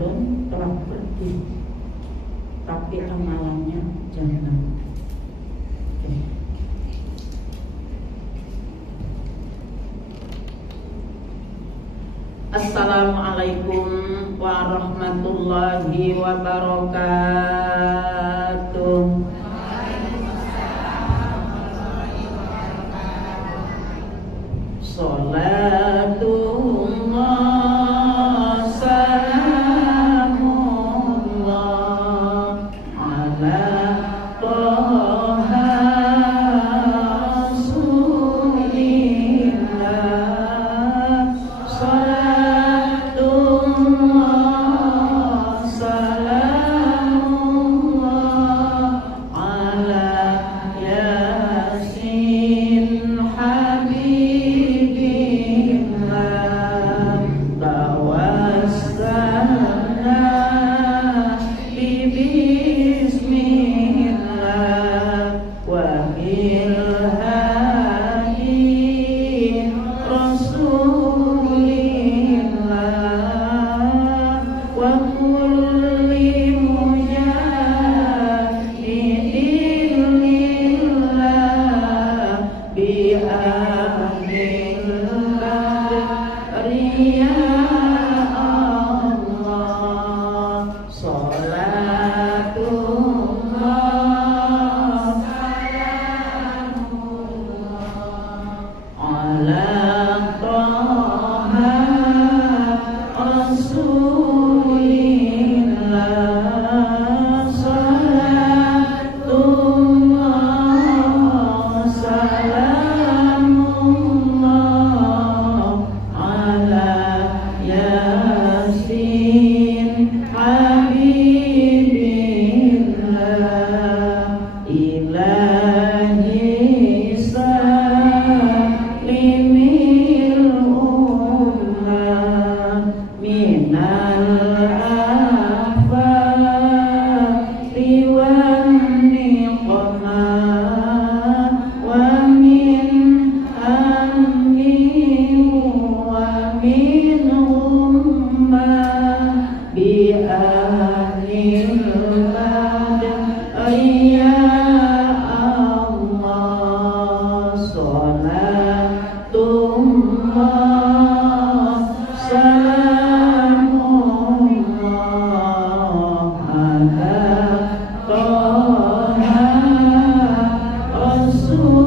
Ramadan telah pergi, tapi amalannya jangan. Assalamualaikum warahmatullahi wabarakatuh. Salatullah salamullah ala Toha Rasulillah. Salatullah salamullah ala Yasin Habibillah. Tawassalna bismillah wa ilhadi Rasulillah wa kulli mujahidin lillah bi amrillah riya Allah. Salatullah ala Toha Rasulillah. Salatullah salamullah ala Yasin Habibillah. Ilahi salimil ummah minal afati wan niqmah wa min amni wa min ummah bi ahlil badri ya Allah. Salatullah salamullah ala Toha Rasulillah.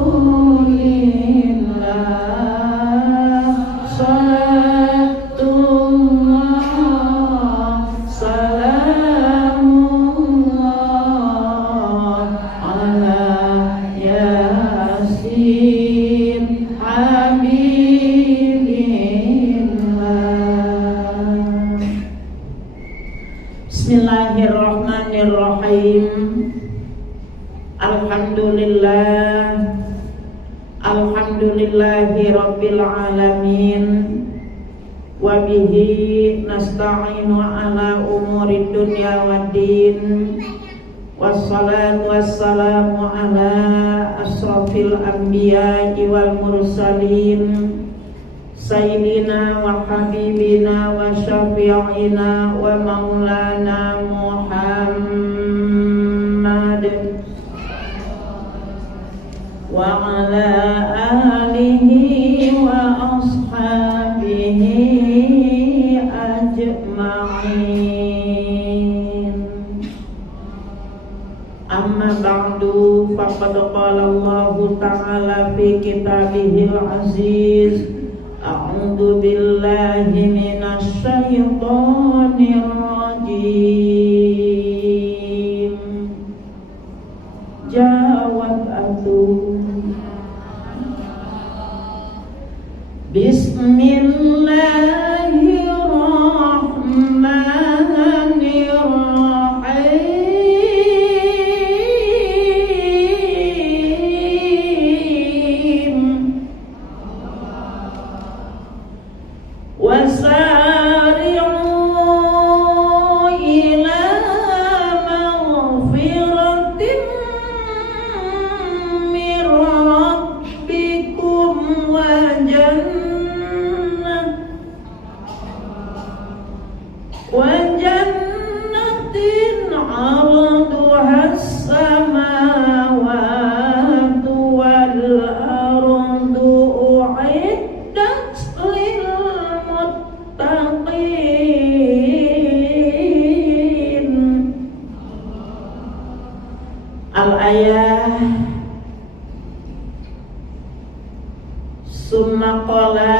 Salatullah salamullah ala Yasin Habibillah. Bismillahirrahmanirrahim. Alhamdulillah, alhamdulillahi rabbil alamin. Wa bihi nasta'inu ala umuri dunya waddin. Wassalatu wassalamu ala asrafil anbiya'i wal mursalin, sayyidina wa habibina wa syafi'ina wa maulana Muhammad wa ala alihi wa ashabihi ajma'in. Amma ba'du, faqad qala Allah ta'ala fi kitabihil aziz. A'udzu billahi minasy syaithanir rajim. Jawab atuh. Bismillahirrahmanirrahim. Wasari'u ila maghfiratin min rabbikum wa jannatin Alhamdulillah. Summa qala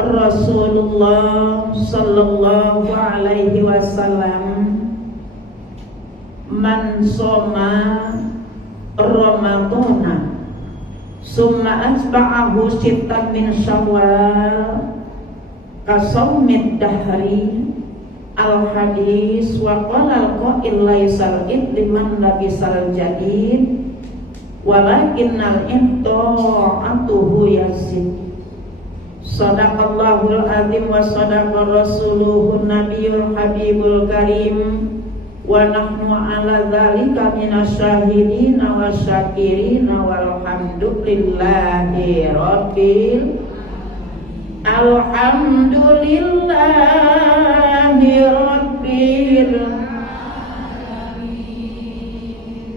Rasulullah sallallahu alaihi wasallam, man soma Ramadana summa atba'ahu sittan min Syawal kasawmid dahri al-hadis wa qala al-qail laisal liman labisal jadid walakinnal inta'atuhu yazid. Sadaqallahul azim wa sadaqa rasuluhun nabiyul habibul karim wa nahnu ala dzalika minasyahidin wa syakirina walhamdulillahi rabbil alhamdulillahi rabbil.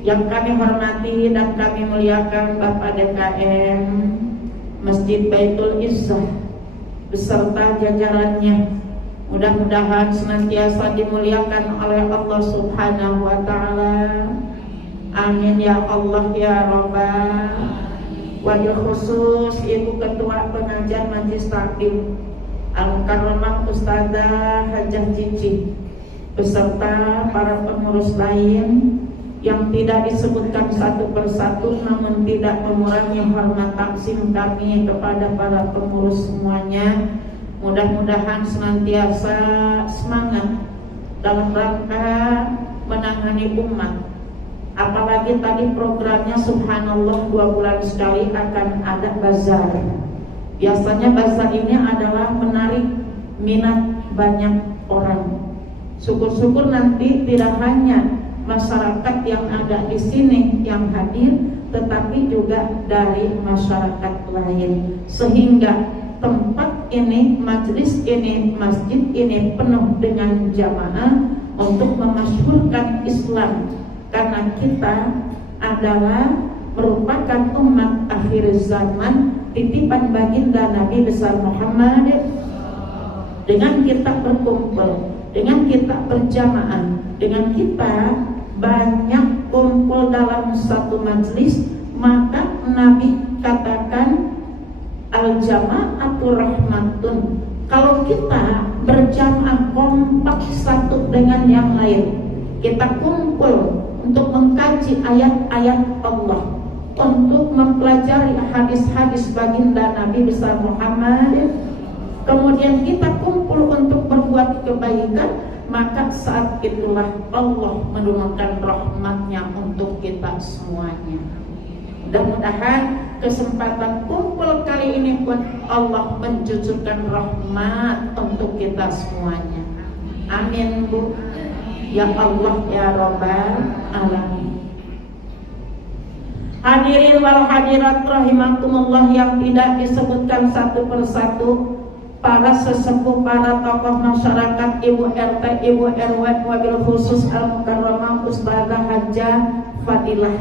Yang kami hormati dan kami muliakan Bapak DKM Masjid Baitul Izzah beserta jajarannya, mudah-mudahan senantiasa dimuliakan oleh Allah Subhanahu wa Ta'ala. Amin ya Allah ya Rabbal. Wabil khusus Ibu Ketua Pengajian Majelis Taklim Al-Karamah Ustazah Hajah Cici beserta para pengurus lain yang tidak disebutkan satu persatu, namun tidak mengurangi hormat taksim kami kepada para pengurus semuanya. Mudah-mudahan senantiasa semangat dalam rangka menangani umat. Apalagi tadi programnya subhanallah 2 bulan sekali akan ada bazar. Biasanya bazar ini adalah menarik minat banyak orang. Syukur-syukur nanti tidak hanya masyarakat yang ada di sini yang hadir, tetapi juga dari masyarakat lain, sehingga tempat ini, majelis ini, masjid ini penuh dengan jamaah untuk memasyhurkan Islam, karena kita adalah merupakan umat akhir zaman, titipan baginda Nabi besar Muhammad. Dengan kita berkumpul, dengan kita berjamaah, dengan kita banyak kumpul dalam satu majelis, maka Nabi katakan al-jama'atu rahmatun. Kalau kita berjamaah kompak satu dengan yang lain, kita kumpul untuk mengkaji ayat-ayat Allah, untuk mempelajari hadis-hadis baginda Nabi besar Muhammad, kemudian kita kumpul untuk berbuat kebaikan, maka saat itulah Allah menurunkan rahmatnya untuk kita semuanya. Mudah-mudahan kesempatan kumpul kali ini pun Allah mencucurkan rahmat untuk kita semuanya. Amin Bu ya Allah ya Rabbal alamin. Hadirin wal hadirat rahimakumullah yang tidak disebutkan satu persatu, para sesepuh, para tokoh masyarakat, Ibu RT, Ibu RW, wabil khusus Al-Mukarramah Ustazah Hajah Fadilah.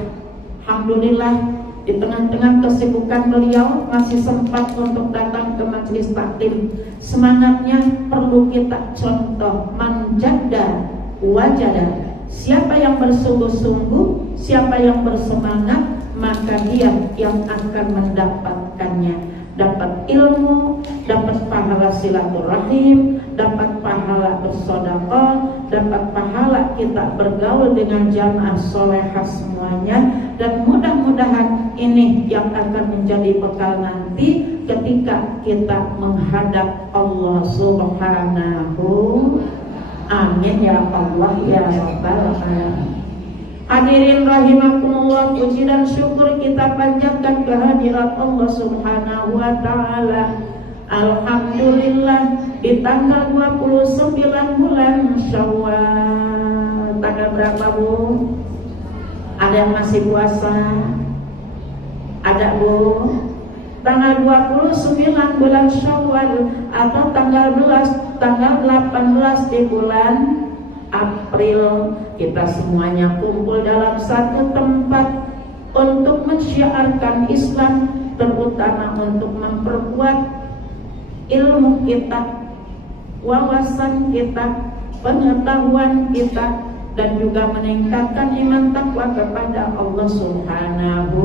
Alhamdulillah, di tengah-tengah kesibukan beliau masih sempat untuk datang ke majelis taklim. Semangatnya perlu kita contoh, manjada wajada. Siapa yang bersungguh-sungguh, siapa yang bersemangat, maka dia yang akan mendapatkannya. Dapat ilmu, dapat pahala silaturahim, dapat pahala bersedekah, dapat pahala kita bergaul dengan jamaah solehah semuanya. Dan mudah-mudahan ini yang akan menjadi bekal nanti ketika kita menghadap Allah Subhanahu. Amin ya Allah ya Rabbal alamin. Hadirin rahimakumullah, puji dan syukur kita panjatkan kehadirat Allah Subhanahu wa Ta'ala. Alhamdulillah, di tanggal 29 bulan Syawal. Tanggal berapa Bu? Ada yang masih puasa? Ada Bu? Tanggal 29 bulan Syawal atau tanggal 18 di bulan April, kita semuanya kumpul dalam satu tempat untuk mensyiarkan Islam, terutama untuk memperkuat ilmu kita, wawasan kita, pengetahuan kita, dan juga meningkatkan iman takwa kepada Allah Subhanahu.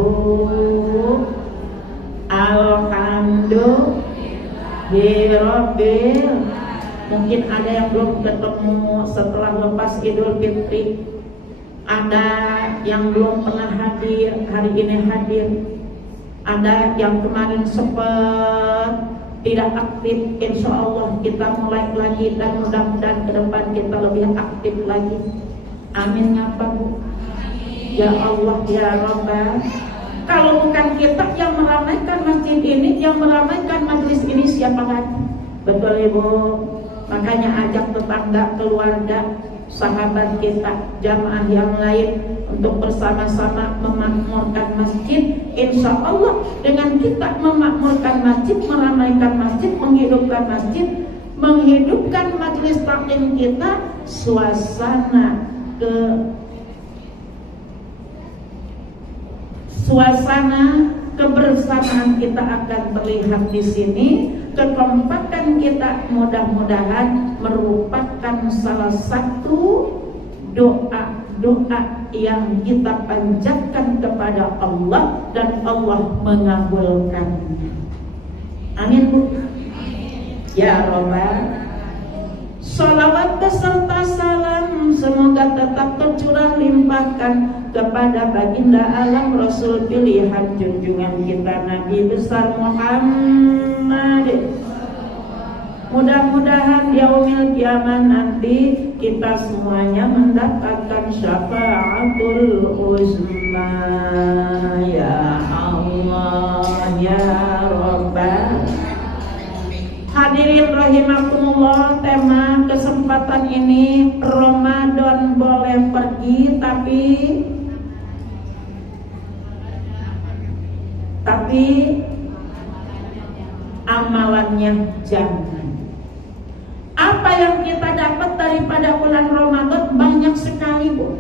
Alhamdulillah. Mungkin ada yang belum ketemu setelah lepas Idul Fitri, ada yang belum pernah hadir, hari ini hadir, ada yang kemarin sempat tidak aktif. Insya Allah kita mulai lagi dan mudah-mudahan ke depan kita lebih aktif lagi. Amin ngapa Bu? Ya Allah ya Rabbah. Kalau bukan kita yang meramaikan masjid ini, yang meramaikan majelis ini, siapa lagi? Betul Ibu. Makanya ajak tetangga, keluarga, sahabat kita, jamaah yang lain untuk bersama-sama memakmurkan masjid. Insya Allah dengan kita memakmurkan masjid, meramaikan masjid, menghidupkan masjid, menghidupkan majelis taklim kita, suasana kebersamaan kita akan terlihat di sini. Kekompakan kita mudah-mudahan merupakan salah satu doa yang kita panjatkan kepada Allah dan Allah mengabulkannya. Amin Bu. Ya Rabbal. Salawat beserta salam semoga tetap tercurah limpahkan kepada baginda alam Rasul pilihan junjungan kita Nabi besar Muhammad. Mudah-mudahan yaumil kiamat nanti kita semuanya mendapatkan syafaatul uzma. Ya Allah ya Rabbal. Hadirin rahimakumullah, tema kesempatan ini Ramadan boleh pergi tapi amalannya jangan. Apa yang kita dapat daripada bulan Ramadan banyak sekali Bu.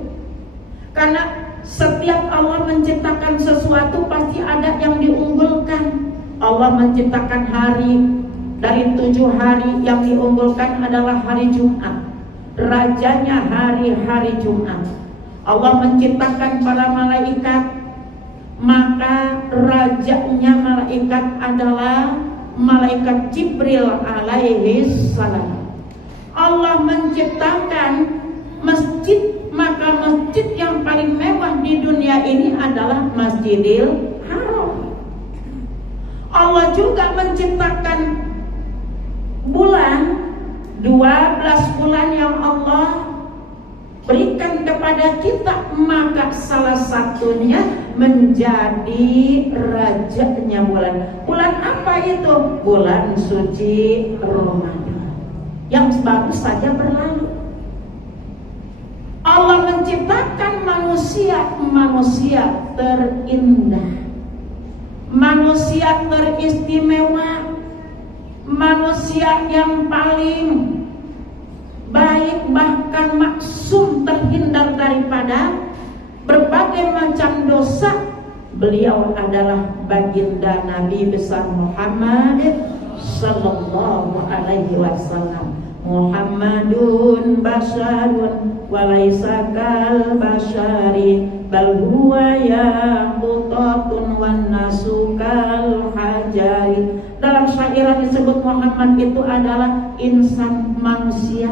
Karena setiap Allah menciptakan sesuatu pasti ada yang diunggulkan. Allah menciptakan hari. Dari 7 hari yang diunggulkan adalah hari Jumat. Rajanya hari Jumat. Allah menciptakan para malaikat, maka rajanya malaikat adalah malaikat Jibril alaihi salam. Allah menciptakan masjid, maka masjid yang paling mewah di dunia ini adalah Masjidil Haram. Allah juga menciptakan bulan, 12 bulan yang Allah berikan kepada kita, maka salah satunya menjadi rajanya bulan. Bulan apa itu? Bulan suci Ramadan yang baru saja berlalu. Allah menciptakan manusia terindah, manusia teristimewa, manusia yang paling baik, bahkan maksum, terhindar daripada berbagai macam dosa. Beliau adalah baginda Nabi besar Muhammad sallallahu alaihi wasallam. Muhammadun basyarun walaysa kal basyari bal huwa yaqutatun wan nasu kal hajari. Dalam syairan disebut Muhammad itu adalah insan, manusia,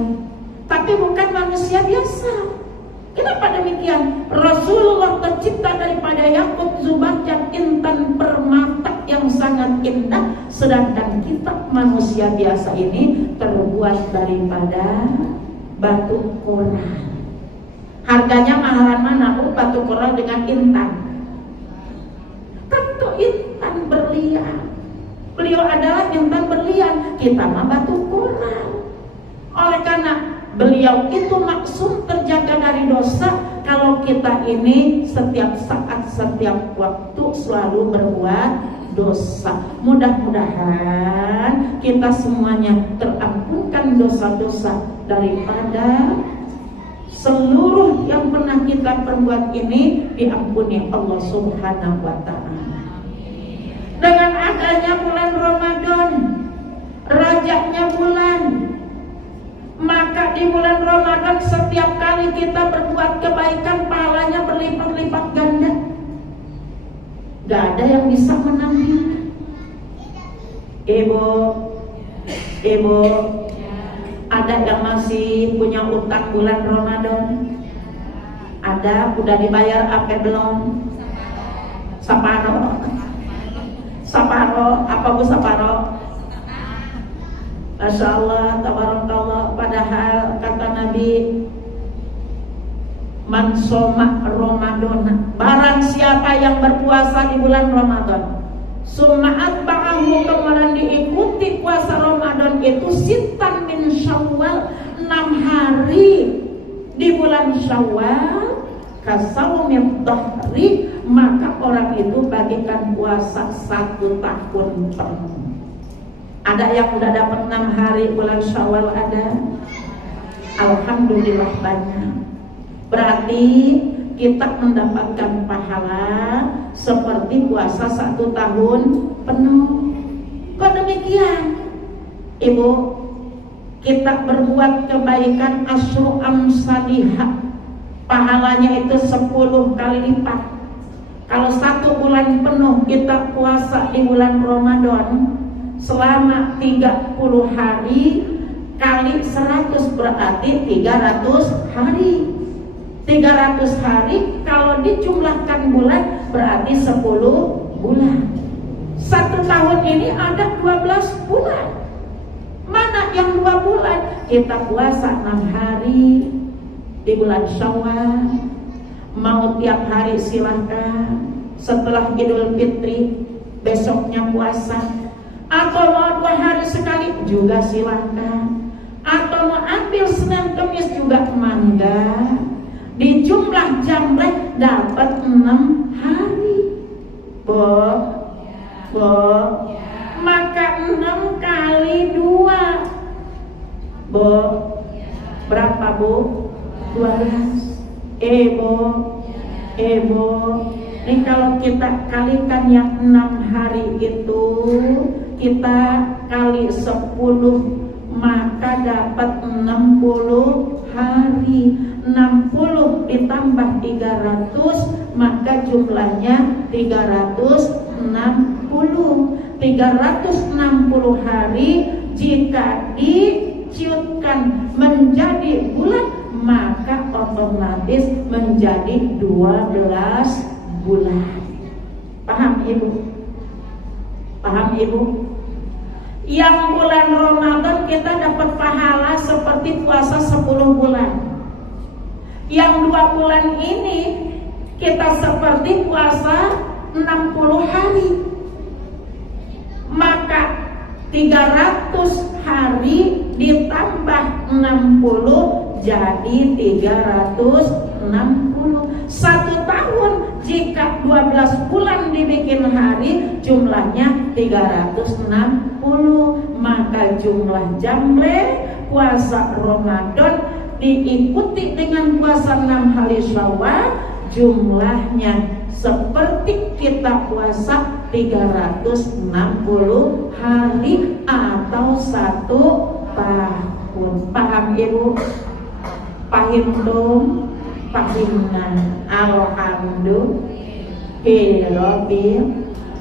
tapi bukan manusia biasa. Kenapa demikian? Rasulullah tercipta daripada yakut, zubarjat, intan, permata yang sangat indah, sedangkan kita manusia biasa ini terbuat daripada batu koral. Harganya mahalan mana Bu batu koral dengan intan? Tentu intan berlian. Beliau adalah intan berlian, kita mah batu koral. Oleh karena beliau itu maksum terjaga dari dosa. Kalau kita ini setiap saat, setiap waktu selalu berbuat dosa. Mudah-mudahan kita semuanya terampunkan dosa-dosa daripada seluruh yang pernah kita perbuat ini diampuni Allah Subhanahu wa ta'ala. Dengan adanya bulan Ramadan, rajanya bulan, Maka di bulan Ramadan setiap kali kita berbuat kebaikan, pahalanya berlipat-lipat ganda. Gak ada yang bisa menandingi. Ibu, ada yang masih punya utang bulan Ramadan? Ada, udah dibayar apa belum? Saparo, apa Bu Saparo? Masya Allah, tabarakallah. Padahal kata Nabi, man soma Ramadan, barang siapa yang berpuasa di bulan Ramadan, suma'at ba'ahu, kemudian diikuti puasa Ramadan itu sitan min Syawal, 6 hari di bulan Syawal, kasawmid dhahri, maka orang itu bagikan puasa 1 tahun penuh. Ada yang udah dapat 6 hari bulan Syawal, ada. Alhamdulillah banyak. Berarti kita mendapatkan pahala seperti puasa 1 tahun penuh. Kok demikian? Ibu, kita berbuat kebaikan asyru amsalihah, pahalanya itu 10 kali lipat. Kalau 1 bulan penuh kita puasa di bulan Ramadan selama 30 hari kali 100 berarti 300 hari. 300 hari kalau dijumlahkan bulan berarti 10 bulan. 1 tahun ini ada 12 bulan. Mana yang 2 bulan? Kita puasa 6 hari di bulan Syawal. Mau tiap hari silahkan. Setelah Idul Fitri besoknya puasa, atau mau 2 hari sekali juga silahkan, atau mau ambil Senin Kamis juga mangga. Di jumlah jamreh dapat 6 hari. Maka 6 kali 2 berapa Bu? 12. Ini kalau kita kalikan yang 6 hari itu, kita kali 10, maka dapat 60 hari. 60 ditambah 300, maka jumlahnya 360. 360 hari jika diciutkan menjadi bulan, maka otomatis menjadi 12 bulan. Paham Ibu? Paham Ibu? Yang bulan Ramadan kita dapat pahala seperti puasa 10 bulan. Yang 2 bulan ini kita seperti puasa 60 hari. Maka 300 hari ditambah 60 jadi 360. 1 tahun jika 12 bulan dibikin hari, jumlahnya 360. Maka jumlah jamle puasa Ramadan diikuti dengan puasa 6 hari Syawal, jumlahnya seperti kita puasa 360 hari atau 1 tahun. Paham Ibu? Pahim? Pahimnan. Alhamdulillah.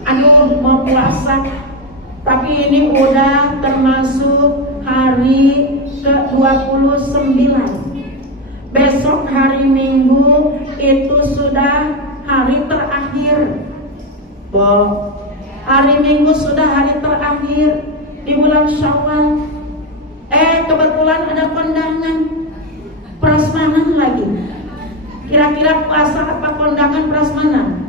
Aduh, mau puasa, tapi ini udah termasuk hari ke-29. Besok hari Minggu itu sudah hari terakhir. Hari Minggu sudah hari terakhir di bulan Syawal. Kebetulan ada kondangan prasmanan lagi. Kira-kira puasa apa kondangan prasmanan?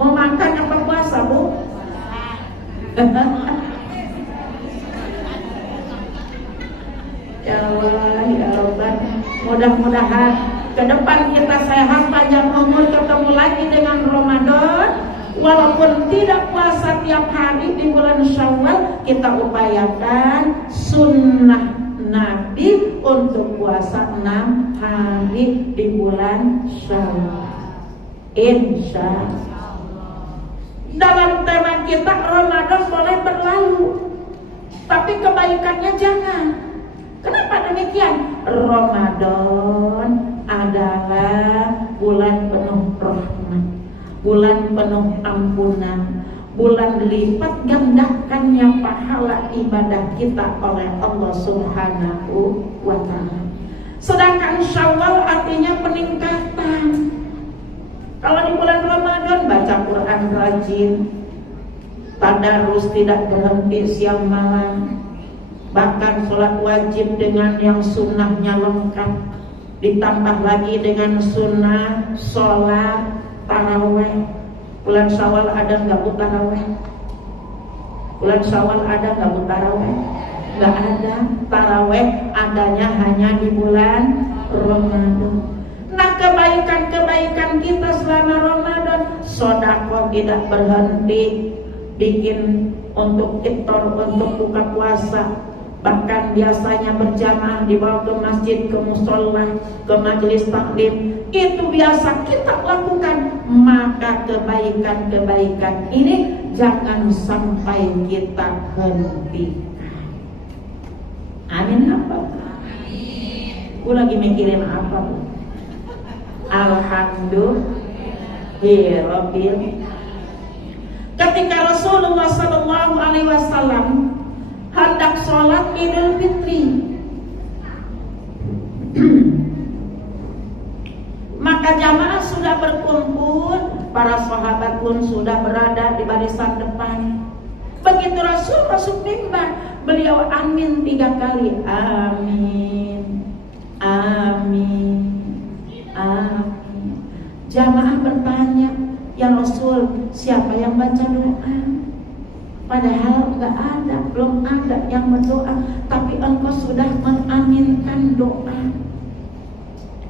Mau makan apa puasa, Bu? Ya Allah, ya Allah. Mudah-mudahan ke depan kita sehat, panjang umur, ketemu lagi dengan Ramadan. Walaupun tidak puasa tiap hari di bulan Syawal, kita upayakan sunnah Nabi untuk puasa 6 hari di bulan Syawal. Insya Allah. Dalam tema kita, Ramadan boleh berlalu, tapi kebaikannya jangan. Kenapa demikian? Ramadan adalah bulan penuh rahmat, bulan penuh ampunan, bulan lipat gandakannya pahala ibadah kita oleh Allah Subhanahu wa ta'ala. Sedangkan Syawal artinya peningkatan. Kalau di bulan Ramadan baca Quran rajin, tadarus tidak berhenti siang malam, bahkan sholat wajib dengan yang sunnahnya lengkap, ditambah lagi dengan sunnah sholat taraweh. Bulan Syawal ada nggak bu taraweh? Bulan Syawal ada nggak bu taraweh? Nggak ada. Taraweh adanya hanya di bulan Ramadan. Nah, kebaikan-kebaikan kita selama Ramadan, sedekah tidak berhenti, bikin untuk iftar, untuk buka puasa, bahkan biasanya berjamaah dibawa ke masjid, ke musola, ke majelis taklim, itu biasa kita lakukan. Maka kebaikan-kebaikan ini jangan sampai kita hentikan. Amin apa? Amin. Gue lagi mikirin apa bu? Alhamdulillah. Ketika Rasulullah SAW hendak sholat Idul Fitri, maka jamaah sudah berkumpul, para sahabat pun sudah berada di barisan depan. Begitu Rasul masuk mimbar, beliau amin 3 kali. Amin, amin, amin. Jamaah bertanya, ya Rasul, siapa yang baca doa? Padahal nggak ada, belum ada yang berdoa, tapi engkau sudah mengaminkan doa.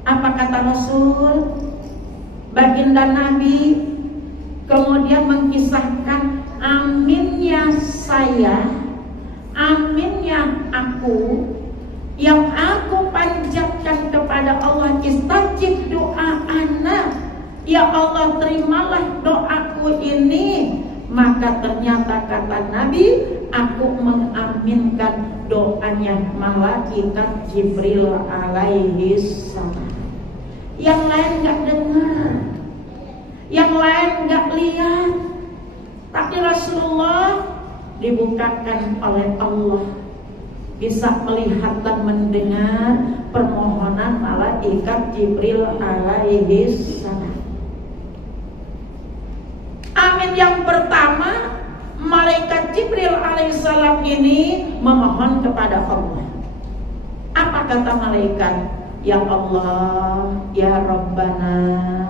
Apa kata Rasul? Baginda Nabi kemudian mengisahkan, aminnya saya, aminnya aku, yang aku panjatkan kepada Allah, istajib doa anak, ya Allah terimalah doaku ini. Maka ternyata kata Nabi, aku mengaminkan doanya malaikat Jibril alaihi salam. Yang lain gak dengar, yang lain gak lihat, tapi Rasulullah dibukakan oleh Allah, bisa melihat dan mendengar permohonan malaikat Jibril alaihi salam. Amin yang pertama, malaikat Jibril alaihissalam ini memohon kepada Allah. Apa kata malaikat? Ya Allah, ya Rabbana,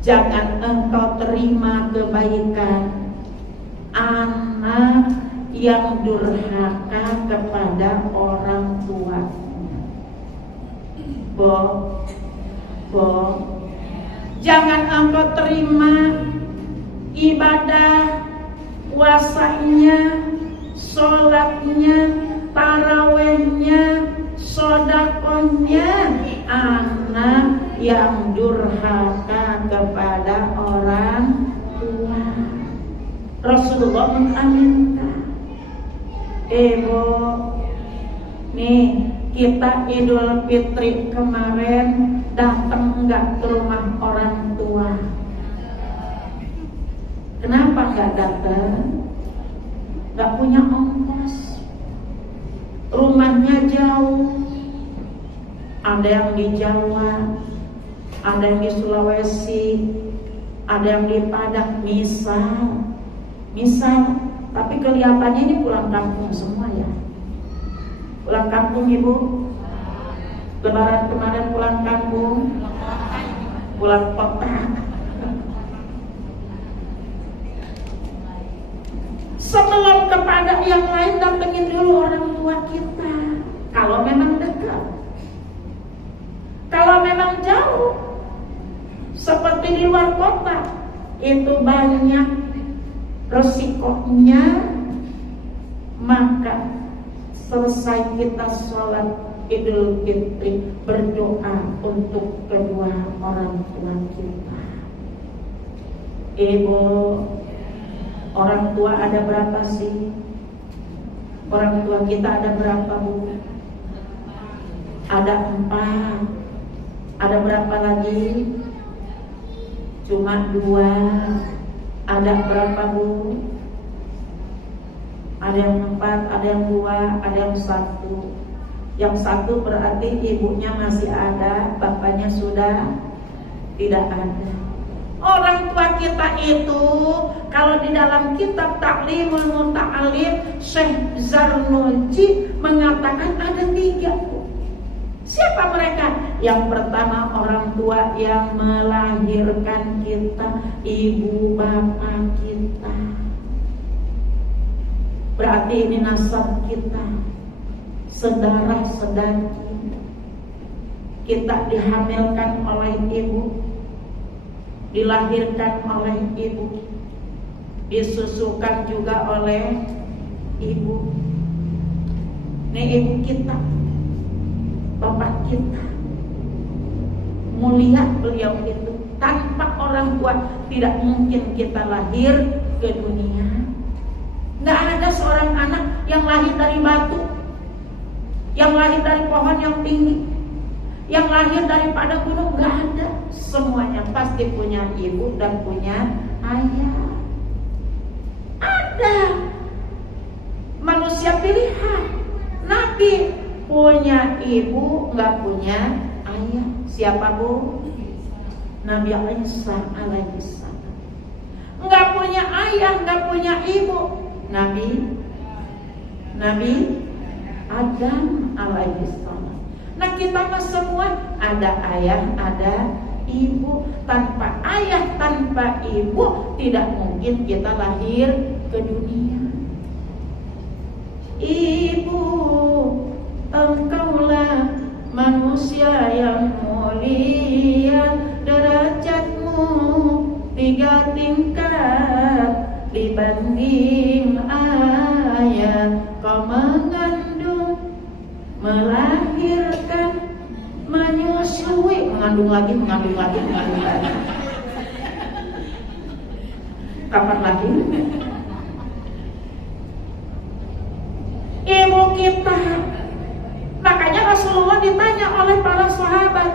jangan engkau terima kebaikan anak yang durhaka kepada orang tuanya. Jangan engkau terima ibadah puasanya, sholatnya, tarawehnya, sodakohnya anak yang durhaka kepada orang tua. Rasulullah mengaminkan. Ibu, nih kita Idul Fitri kemarin datang enggak ke rumah orang tua? Kenapa gak datang? Gak punya ongkos, rumahnya jauh. Ada yang di Jawa, ada yang di Sulawesi, ada yang di Padang, misal, tapi kelihatannya ini pulang kampung semua ya. Pulang kampung ibu. Lebaran kemarin pulang kampung, pulang kota. Sebelum kepada yang lain, datengin dulu orang tua kita. Kalau memang dekat, kalau memang jauh, seperti di luar kota, itu banyak resikonya. Maka selesai kita sholat Idul Fitri, berdoa untuk kedua orang tua kita. Ibu, orang tua ada berapa sih? Orang tua kita ada berapa bu? Ada 4. Ada berapa lagi? Cuma 2. Ada berapa Bu? Ada yang 4, ada yang 2, ada yang 1. Yang 1 berarti ibunya masih ada, bapaknya sudah tidak ada. Orang tua kita itu kalau di dalam kitab Ta'limul Muta'alim Syekh Zarnuji mengatakan ada 3. Siapa mereka? Yang pertama orang tua yang melahirkan kita, ibu bapak kita. Berarti ini nasab kita, saudara saudari. Kita dihamilkan oleh ibu, dilahirkan oleh ibu, disusukan juga oleh ibu. Ini ibu kita, bapak kita. Mulia beliau itu. Tanpa orang tua tidak mungkin kita lahir ke dunia. Nggak ada seorang anak yang lahir dari batu, yang lahir dari pohon yang tinggi, yang lahir daripada gunung. Nggak ada. Semuanya pasti punya ibu dan punya ayah. Ada manusia pilihan. Nabi punya ibu, nggak punya ayah. Siapa Bu? Nabi Isa alaihissalam. Nggak punya ayah, nggak punya ibu. Nabi Adam alaihissalam. Nah kita mah semua ada ayah, ada ibu. Tanpa ayah, tanpa ibu tidak mungkin kita lahir ke dunia. Ibu, engkaulah manusia yang mulia, derajatmu 3 tingkat dibanding ayah. Kau mengandung, melahirkan, menyusui, mengandung lagi. Kapan lagi? Ibu kita. Makanya Rasulullah ditanya oleh para sahabat,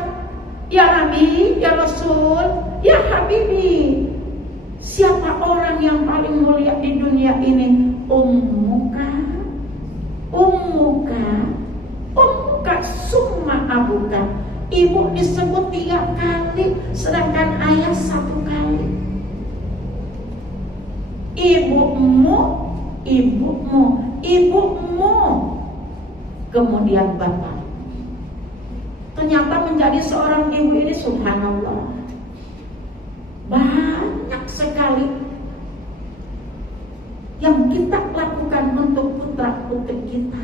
ya Nabi, ya Rasul, ya Habibi, siapa orang yang paling mulia di dunia ini? Ummuka summa abuka. Ibu disebut 3 kali, sedangkan ayah 1 kali. Ibumu, kemudian bapak. Ternyata menjadi seorang ibu ini subhanallah banyak sekali yang kita lakukan untuk putra putri kita.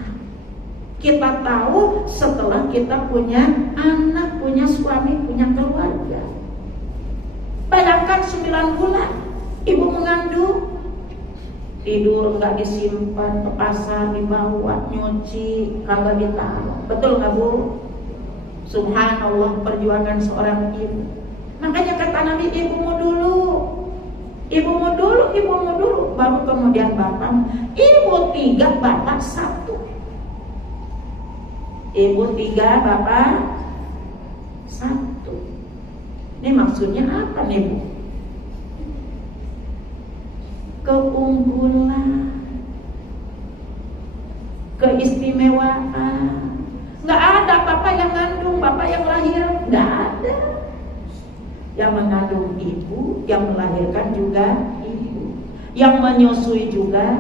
Kita tahu setelah kita punya anak, punya suami, punya keluarga. Bayangkan 9 bulan ibu mengandung, tidur nggak disimpan, ke pasar dibawa, nyuci kagak ditaruh. Betul nggak Bu? Subhanallah perjuangan seorang ibu. Makanya kata Nabi, ibumu dulu, baru kemudian bapak. Ibu 3, bapak 1. Ibu 3, bapak 1. Ini maksudnya apa nih Bu? Keunggulan, keistimewaan. Nggak ada bapak yang ngandung, bapak yang lahir, nggak ada. Yang mengandung ibu, yang melahirkan juga ibu, yang menyusui juga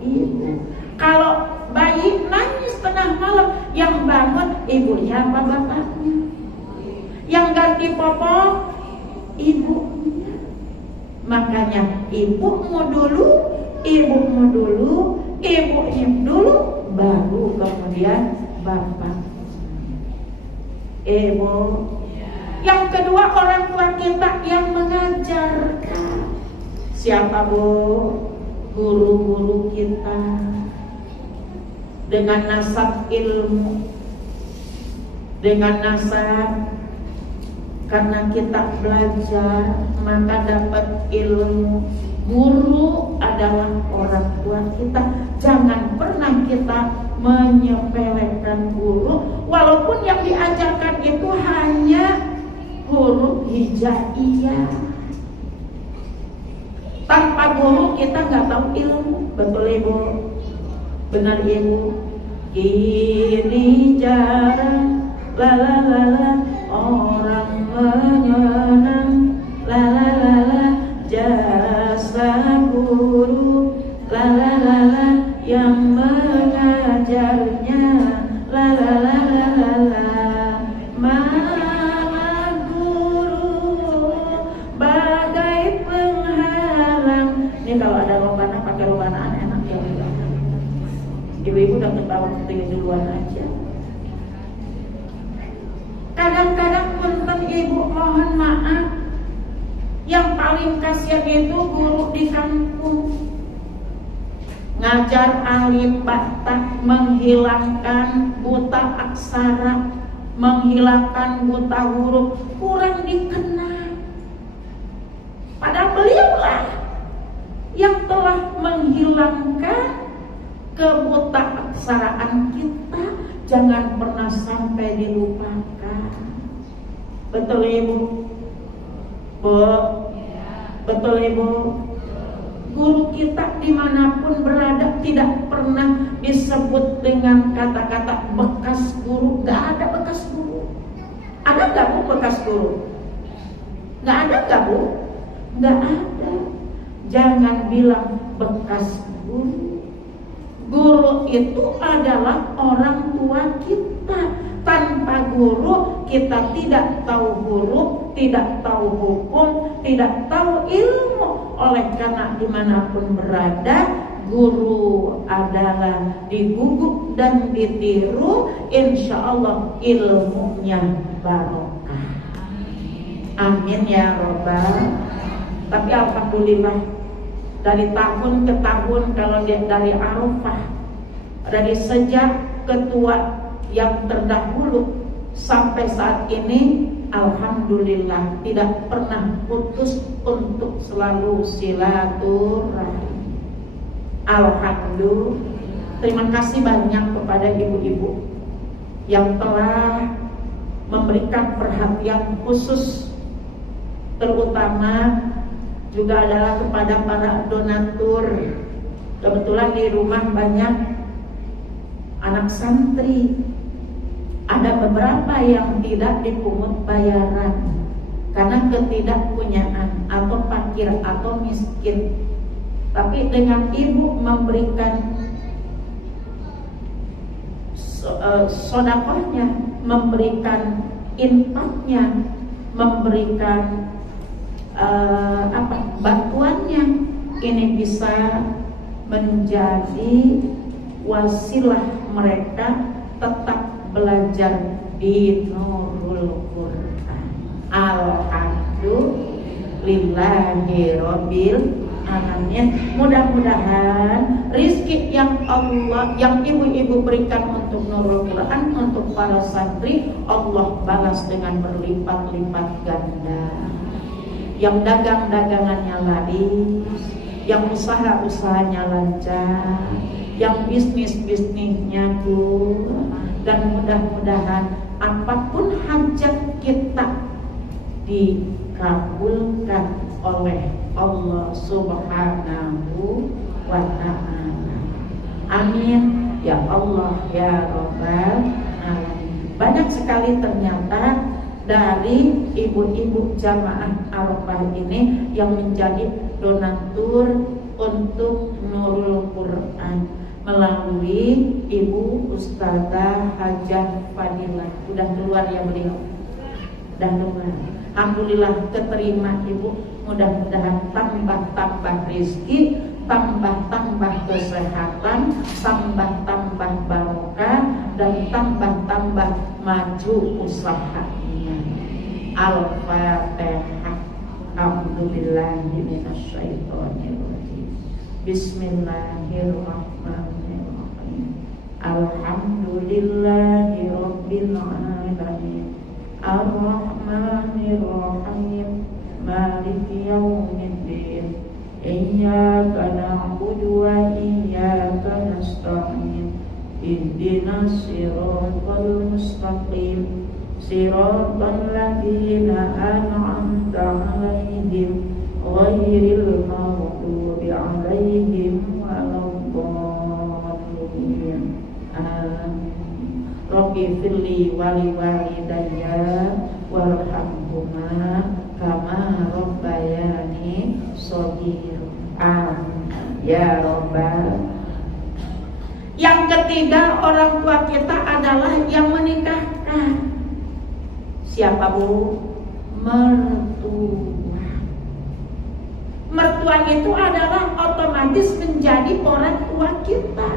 ibu. Kalau bayi nangis tengah malam, yang bangun ibunya apa bapaknya? Yang ganti popok ibunya. Makanya ibumu dulu, ibunya dulu, baru kemudian bapak. Ibu. Yang kedua orang tua kita yang mengajarkan. Siapa Bu? Guru-guru kita. Dengan nasab ilmu, dengan nasab, karena kita belajar maka dapat ilmu. Guru adalah orang tua kita. Jangan pernah kita menyepelekan guru. walaupun yang diajarkan itu hanya huruf hijaiyah. Tanpa guru kita nggak tahu ilmu. Betul Ibu? Benar Ibu? Ini jarang orang menyenang jasa guru yang mengajarnya mana guru bagai penghalang. Ini kalau ada rombana pakai rombanaan enak ya. Ibu-ibu udah ketawa ketika duluan aja. Kadang-kadang punten Ibu mohon maaf, yang paling kasihan itu guru di kampung. Ngajar alif bata, menghilangkan buta aksara, menghilangkan buta huruf, kurang dikenal. Padahal beliaulah yang telah menghilangkan kebuta-aksaraan kita. Jangan pernah sampai dilupakan. Betul Ibu? Bu? Betul Ibu? Guru kita dimanapun berada tidak pernah disebut dengan kata-kata bekas guru. Gak ada bekas guru. Ada gak Bu bekas guru? Gak ada gak Bu? Gak ada. Jangan bilang bekas guru. Guru itu adalah orang tua kita. Tanpa guru kita tidak tahu huruf, tidak tahu hukum, tidak tahu ilmu. Oleh karena dimanapun berada, guru adalah diguguk dan ditiru. Insya Allah ilmunya barokah. Amin ya Rabbal. Tapi alhamdulillah, dari tahun ke tahun, kalau dari Arafah, dari sejak ketua yang terdahulu sampai saat ini, alhamdulillah tidak pernah putus untuk selalu silaturahmi. Alhamdulillah. Terima kasih banyak kepada ibu-ibu yang telah memberikan perhatian khusus, terutama juga adalah kepada para donatur. Kebetulan di rumah banyak anak santri. Ada beberapa yang tidak dipungut bayaran karena ketidakpunyaan atau fakir atau miskin. Tapi dengan ibu memberikan sodakohnya, memberikan infaknya, memberikan bantuannya, ini bisa menjadi wasilah mereka tetap belajar di Nurul Quran. Alhamdulillahirabbil alamin. Mudah-mudahan rizki yang Allah, yang ibu-ibu berikan untuk Nurul Quran, untuk para santri, Allah balas dengan berlipat-lipat ganda. Yang dagang-dagangannya laris, yang usaha-usahanya lancar, yang bisnis-bisnisnya kurang. Dan mudah-mudahan apapun hajat kita dikabulkan oleh Allah Subhanahu wa ta'ala. Amin ya Allah ya Rabbal alamin. Banyak sekali ternyata dari ibu-ibu jamaah Arafah ini yang menjadi donatur untuk Nurul Quran melalui Ibu Ustazah Hajah Fadilah. Udah keluar ya beliau? Udah keluar. Alhamdulillah keterima Ibu. Mudah-mudahan tambah-tambah rezeki, tambah-tambah kesehatan, tambah-tambah barokah, dan tambah-tambah maju usahanya. Al-Fatihah. A'udzubillahiminasyaitonirrajim. Bismillahirrahmanirrahim. Alhamdulillahirabbil alamin. Ar-Rahmanirrahim. Maliki yaumiddin. Iyyaka na'budu wa iyyaka nasta'in. ihdinas siratal mustaqim siratal ladzina an'amta 'alaihim ghairil maghdubi 'alaihim waladdallin. Rabbi firli wali walidayya warhamhuma kama rabbayani shaghir. Ya Rabbal. Yang ketiga, orang tua kita adalah yang menikahkan. Siapa Bu? Mertua. Mertua itu adalah otomatis menjadi orang tua kita.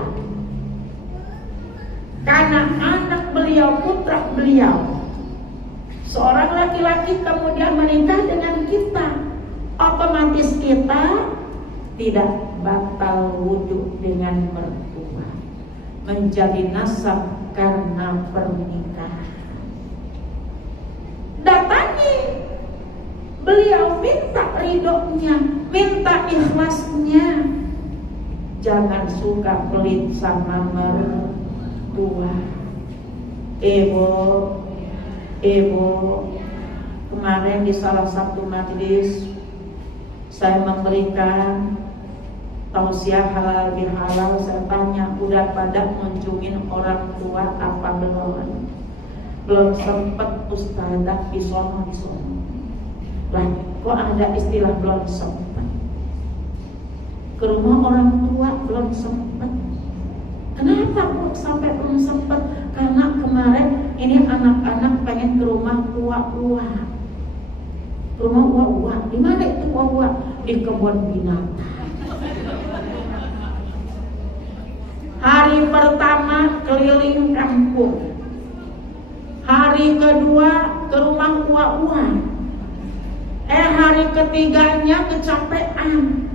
Karena anak beliau, putra beliau, seorang laki-laki kemudian menikah dengan kita, otomatis kita tidak batal wudhu dengan mertua, menjadi nasab karena pernikahan. Datangi beliau, minta ridhonya, minta ikhlasnya. Jangan suka pelit sama mertua. Ibu, kemarin di salah satu majelis saya memberikan tausiah halal bihalal. Saya tanya, udah pada kunjungin orang tua apa belum? Belum sempet ustazah, disono. Lah, kok ada istilah belum sempet? Ke rumah orang tua belum sempet. Kenapa kok sampai belum sempet? Karena kemarin ini anak-anak pengen ke rumah tua-tua. Rumah tua-tua, di mana itu tua-tua? Di kebun binatang. Hari pertama keliling kampung, hari kedua ke rumah tua-tua, hari ketiganya kecapean.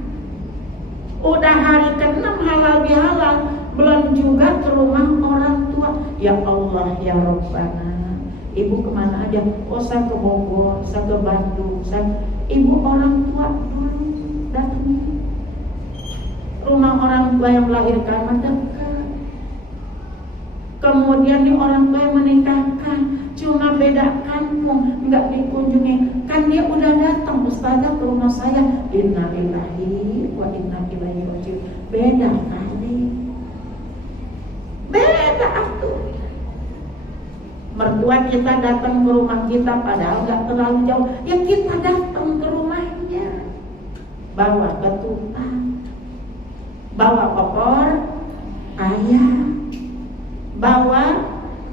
Udah hari ke-6 halal bihalal, belum juga ke rumah orang tua. Ya Allah, ya Rabbana, ibu kemana aja? Oh, saya ke Bogor, saya ke Bandung. Ibu orang tua dulu datang. Rumah orang tua yang melahirkan mendekat. Kemudian di orang tua yang menikahkan, cuma beda kampung, nggak dikunjungi. Kan dia udah datang, ustazah, ke rumah saya. Innalillahi wa inna ilaihi raji'un. Beda kali. Beda atuh. Mertua kita datang ke rumah kita padahal nggak terlalu jauh, ya kita datang ke rumahnya, bawa ketupat, bawa opor ayam, bawa,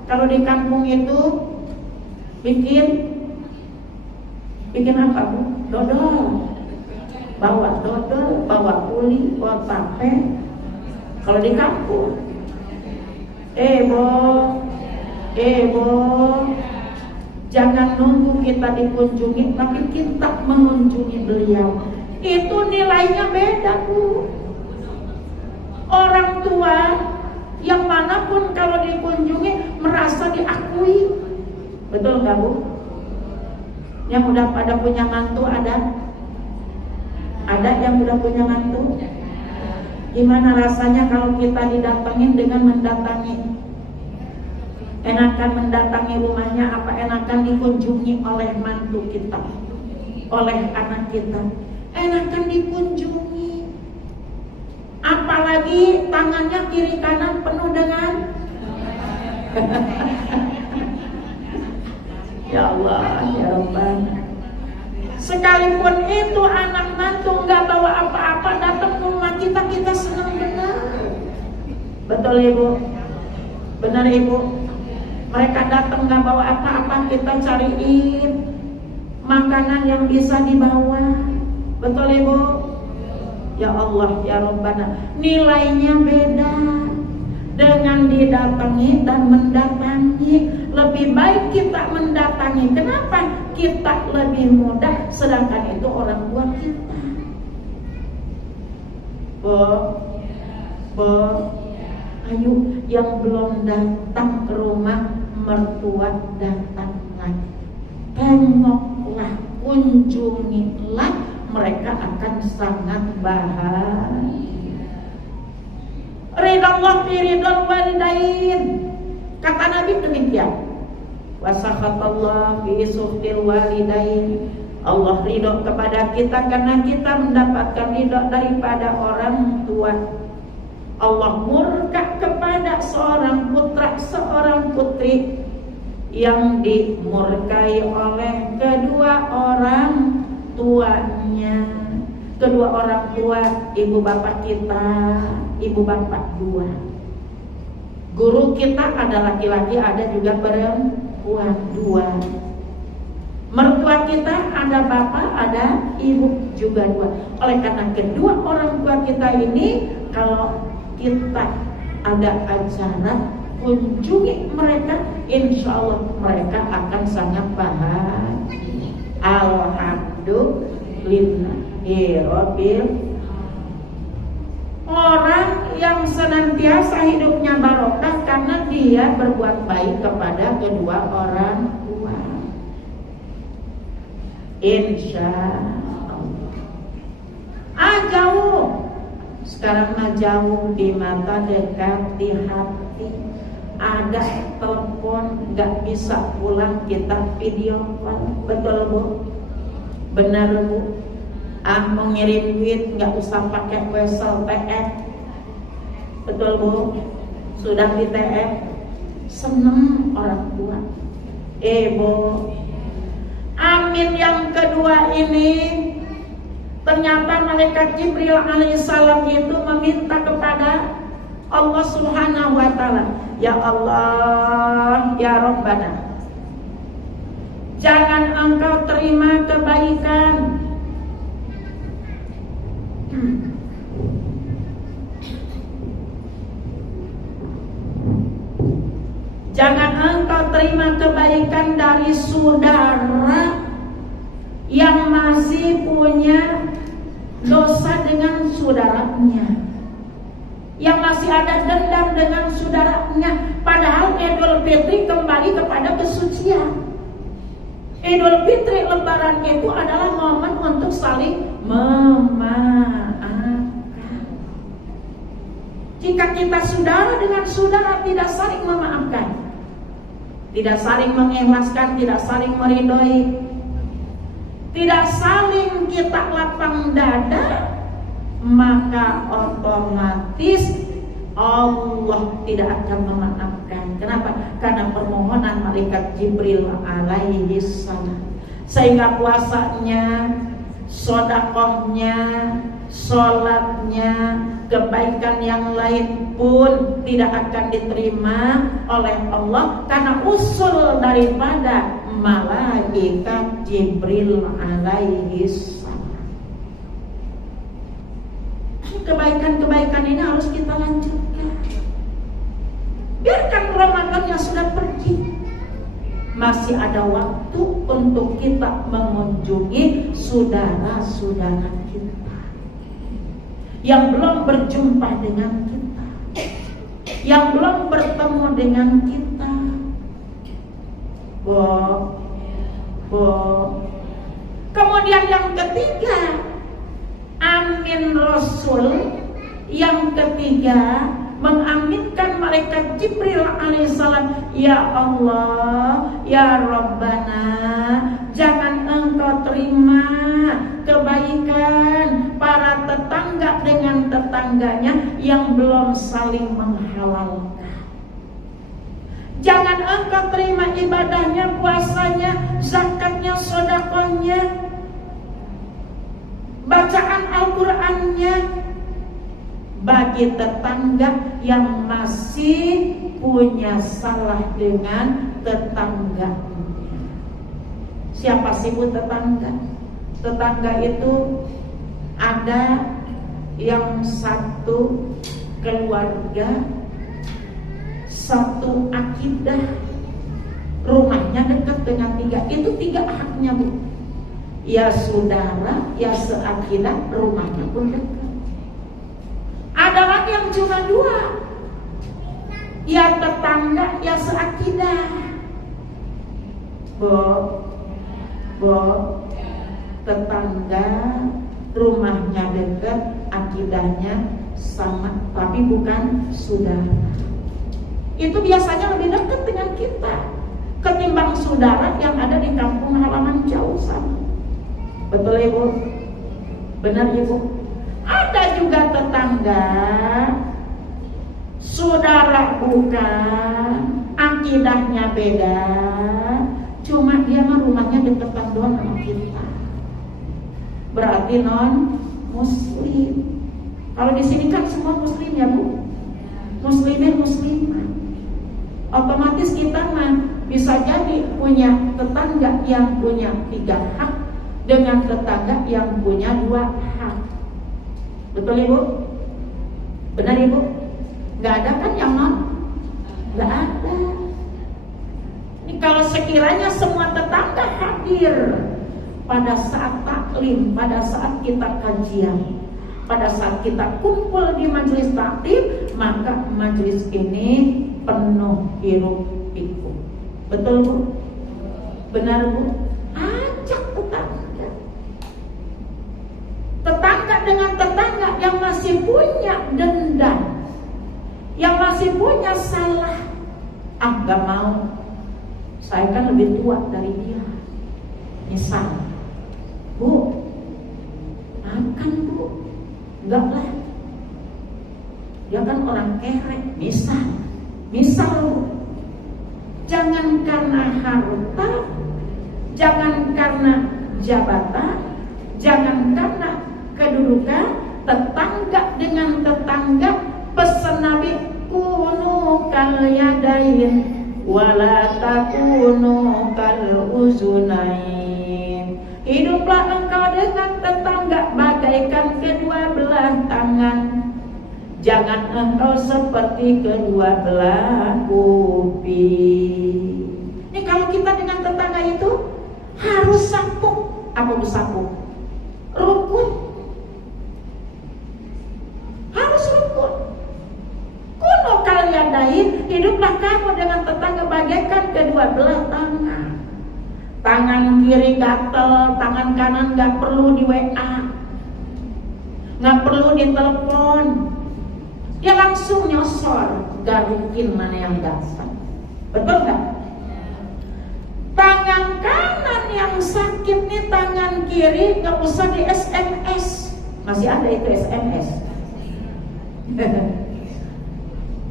kalau di kampung itu bikin apa Bu? Dodol. Bawa dodol, bawa uli, bawa tape. Kalau di kampung, jangan nunggu kita dikunjungi, tapi kita mengunjungi beliau. Itu nilainya beda Bu. Orang tua yang manapun kalau dikunjungi merasa diakui. Betul nggak Bu? Yang udah pada punya mantu ada? Ada yang udah punya mantu? Gimana rasanya kalau kita didatengin dengan mendatangi? Enakan mendatangi rumahnya apa enakan dikunjungi oleh mantu kita, oleh anak kita? Enakan dikunjungi. Apalagi tangannya kiri kanan penuh dengan ya Allah, ya Rabbah. Sekalipun itu anak mantu nggak bawa apa-apa datang ke rumah kita, kita senang benar. Betul Ibu? Benar Ibu? Mereka datang nggak bawa apa-apa, kita cariin makanan yang bisa dibawa. Betul Ibu? Ya Allah, ya Rabbana, nilainya beda dengan didatangi dan mendatangi. Lebih baik kita mendatangi. Kenapa? Kita lebih mudah, sedangkan itu orang tua kita. Ayo yang belum datang ke rumah mertua datanglah, tengoklah, kunjungilah, mereka akan sangat bahagia. Ridallah fi ridal walidain. Kata Nabi demikian. Wa sakhatallah fi sukhtil walidain. Allah ridho kepada kita karena kita mendapatkan ridho daripada orang tua. Allah murka kepada seorang putra, seorang putri yang dimurkai oleh kedua orang tuanya. Kedua orang tua, ibu bapak kita, ibu bapak dua. Guru kita ada laki-laki, ada juga perempuan dua. Mertua kita ada bapak, ada ibu juga dua. Oleh karena kedua orang tua kita ini, kalau kita ada acara kunjungi mereka, insya Allah mereka akan sangat bahagia. Alhamdulillahirobbil. Orang yang senantiasa hidupnya barokah karena dia berbuat baik kepada kedua orang tua. Insya Allah. Jauh. Sekarang mah jauh di mata, dekat di hati. Ada telepon, gak bisa pulang, kita video call. Betul Bu? Benar Bu? Mau ngirim duit gak usah pakai wesel TF. Betul Bu? Sudah di TF. Seneng orang tua. Bu, Amin yang kedua ini, ternyata malaikat Jibril alaihissalam itu meminta kepada Allah Subhanahu wa ta'ala, ya Allah, ya Rabbana, jangan engkau terima kebaikan jangan engkau terima kebaikan dari saudara yang masih punya dosa dengan saudaranya, yang masih ada dendam dengan saudaranya. Padahal Idul Fitri kembali kepada kesucian. Idul Fitri Lebaran itu adalah momen untuk saling memaafkan. Jika kita saudara dengan saudara tidak saling memaafkan, tidak saling mengikhlaskan, tidak saling meridhoi, tidak saling kita lapang dada, maka otomatis Allah tidak akan memaafkan. Kenapa? Karena permohonan malaikat Jibril alaihi salam. Sehingga puasanya, sedekahnya, sholatnya, kebaikan yang lain pun tidak akan diterima oleh Allah karena usul daripada malaikat Jibril alaihi salam. Kebaikan-kebaikan ini harus kita lanjutkan. Biarkan Ramadannya sudah pergi, masih ada waktu untuk kita mengunjungi saudara-saudara kita yang belum berjumpa dengan kita, yang belum bertemu dengan kita. Kemudian yang ketiga, amin Rasul. Yang ketiga, mengaminkan malaikat Jibril alaihissalam, ya Allah, ya Rabbana, jangan engkau terima kebaikan para tetangga dengan tetangganya yang belum saling menghalalkan. Jangan engkau terima ibadahnya, puasanya, zakatnya, sedekahnya, bacaan Al-Qur'annya bagi tetangga yang masih punya salah dengan tetangganya. Siapa sih Bu tetangga? Tetangga itu ada yang satu keluarga, satu akidah, rumahnya dekat dengan tiga. Itu tiga haknya Bu. Ya saudara, ya seakidah, rumahnya pun dekat. Ada lagi yang cuma dua, ya tetangga, ya seakidah. Tetangga rumahnya dekat, akidah akidahnya sama, tapi bukan saudara. Itu biasanya lebih dekat dengan kita ketimbang saudara yang ada di kampung halaman jauh sana. Betul Ibu? Benar Ibu? Ada juga tetangga saudara bukan, akidahnya beda, cuma dia mah rumahnya deketan doang sama kita. Berarti non muslim. Kalau di sini kan semua muslim ya Bu, muslimin muslimah. Otomatis kita mah bisa jadi punya tetangga yang punya 3 hak dengan tetangga yang punya 2 hak. Betul Ibu? Benar Ibu? Gak ada kan yang non? Gak ada. Ini kalau sekiranya semua tetangga hadir pada saat taklim, pada saat kita kajian, pada saat kita kumpul di majelis taklim, maka majelis ini penuh hiruk pikuk. Betul Bu? Benar Bu? Ajak tetangga. Tetangga dengan tetangga yang masih punya dendam, yang masih punya salah. Gak mau, saya kan lebih tua dari dia. Misal, Bu, makan Bu. Enggak lah, dia kan orang kerek. Misal Bu, jangan karena harta, jangan karena jabatan, jangan karena kedudukan. Tetangga dengan tetangga, pesan Nabi, kunu kal yadain wala takunu kal uzunain. Hiduplah engkau dengan tetangga bagaikan kedua belah tangan, jangan engkau seperti kedua belah kuping. Ini kalau kita dengan tetangga itu harus sapuk. Apa itu sapuk? Rukun. Harus rukun. Kuno kalian dahin, hiduplah kamu dengan tetangga bagaikan kedua belah tangan. Tangan kiri gatel, tangan kanan gak perlu di WA, gak perlu ditelepon, dia langsung nyosor garukin mana yang dasar. Betul gak? Tangan kanan yang sakit nih, tangan kiri gak usah di SMS. Masih ada itu SMS.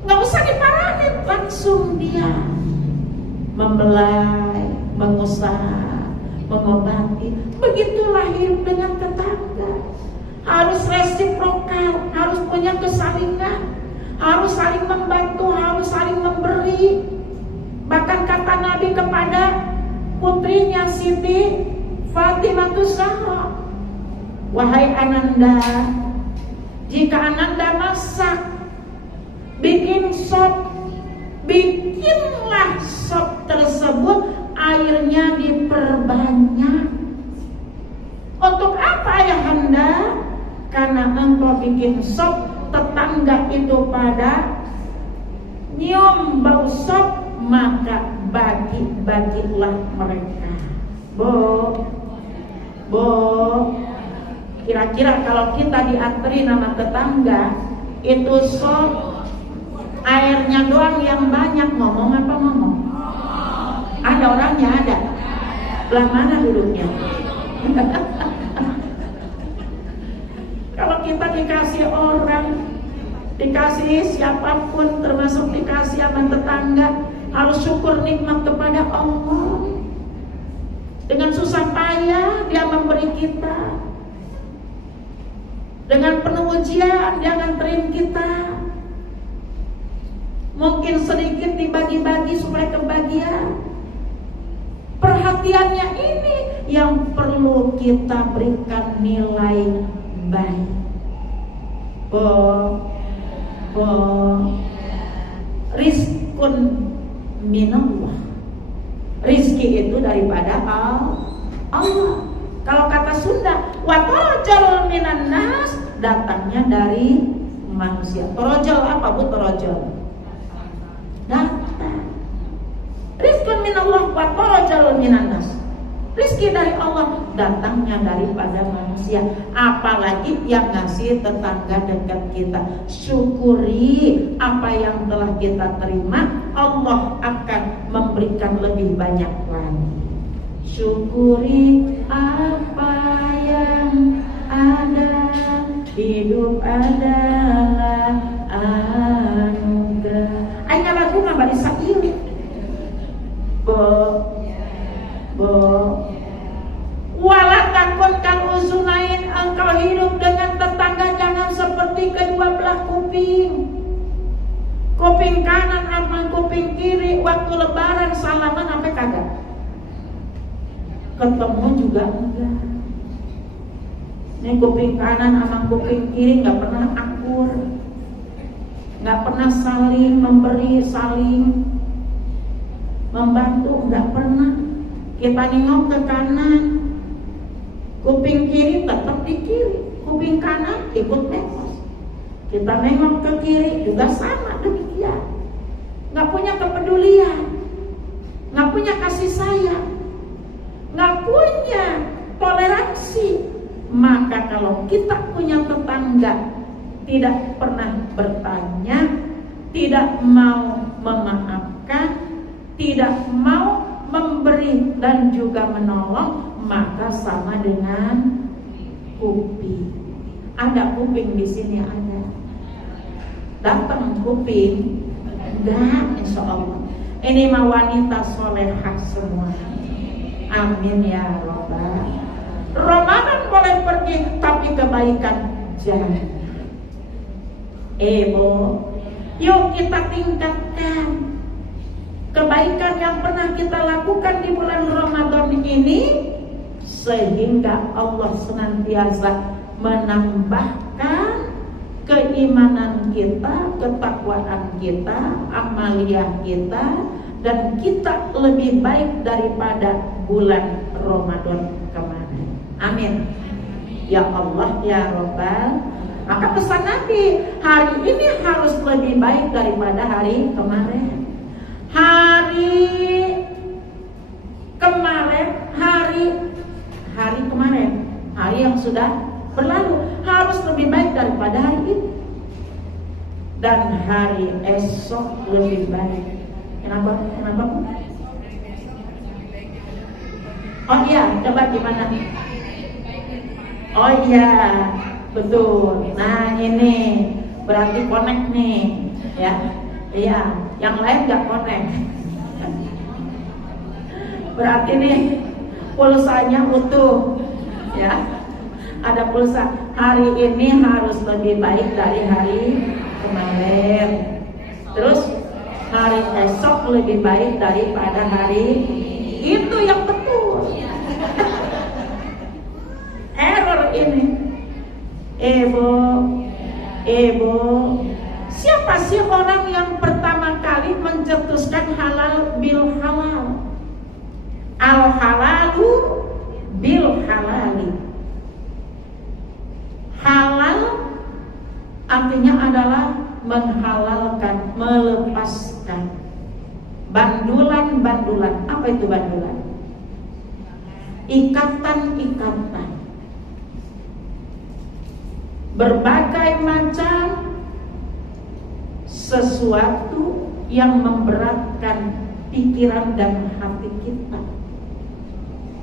Gak usah diparahin, langsung dia membelai, mengusaha, mengobati. Begitulah hidup dengan tetangga. Harus resiprokal, harus punya kesalingan, harus saling membantu, harus saling memberi. Bahkan kata Nabi kepada putrinya Siti Fatimah Zahra, wahai Ananda, jika Ananda masak, bikin sop, bikinlah sop tersebut airnya diperbanyak. Untuk apa Ayahanda? Karena engkau bikin sop, tetangga itu pada nyium bau sop, maka bagi-bagilah mereka. Bo, kira-kira kalau kita diantri nama tetangga, itu sop airnya doang yang banyak, ngomong apa ngomong? Ada orangnya, ada. Belah mana duduknya? Kalau kita dikasih orang, dikasih siapapun, termasuk dikasih sama tetangga, harus syukur nikmat kepada Allah. Dengan susah payah dia memberi kita, dengan penuh ujian dia nganterin kita. Mungkin sedikit dibagi-bagi supaya kebagian. Perhatiannya ini yang perlu kita berikan nilai baik. Rizkun minallah. Rizki itu daripada Allah. Kalau kata Sunda, watorojol minan nas, datangnya dari manusia. Torojol apa Bu? Torojol datang. Rizkun minallah wa torojol minan nas. Rizki dari Allah, datangnya daripada manusia. Apalagi yang ngasih tetangga dekat kita. Syukuri apa yang telah kita terima, Allah akan memberikan lebih banyak lagi. Syukuri apa yang ada, hidup adalah anugerah. Aina lagu ngabari sakieu. Wala takut kal usunain, engkau hidup dengan tetangga jangan seperti kedua belah kuping. Kuping kanan sama kuping kiri, waktu lebaran salaman sampai kagak. Ketemu juga enggak. Ini kuping kanan sama kuping kiri nggak pernah akur, nggak pernah saling memberi, saling membantu, nggak pernah. Kita nengok ke kanan, kuping kiri tetap di kiri, kuping kanan ikut mepos. Kita nengok ke kiri juga sama demikian. Nggak punya kepedulian, nggak punya kasih sayang, nggak punya toleransi. Maka kalau kita punya tetangga tidak pernah bertanya, tidak mau memaafkan, tidak mau memberi dan juga menolong, maka sama dengan kuping. Ada kuping di sini ada. Datang kuping, enggak, insya Allah. Ini mah wanita solehah semua. Amin ya Rabbal. Ramadan boleh pergi, tapi kebaikan jangan. Bu, yuk kita tingkatkan kebaikan yang pernah kita lakukan di bulan Ramadan ini, sehingga Allah senantiasa menambahkan keimanan kita, ketakwaan kita, amaliyah kita, dan kita lebih baik daripada bulan Ramadan kemarin. Amin. Ya Allah ya Rabbal. Maka pesan Nabi, hari ini harus lebih baik daripada hari kemarin. Hari kemarin, hari yang sudah berlalu harus lebih baik daripada hari ini, dan hari esok lebih baik. Kenapa? Oh iya, coba gimana? Oh iya, betul. Nah ini berarti connect nih, ya. Iya, yang lain nggak connect. Berarti nih pulsanya utuh, ya. Ada pulsa. Hari ini harus lebih baik dari hari kemarin. Terus hari esok lebih baik daripada hari itu yang betul. Error ini. Ibu, siapa sih orang yang pertama kali mencetuskan halal bil halal? Al halalu bil halali. Halal artinya adalah menghalalkan, melepaskan. Bandulan. Apa itu bandulan? Ikatan. Berbagai macam sesuatu yang memberatkan pikiran dan hati kita.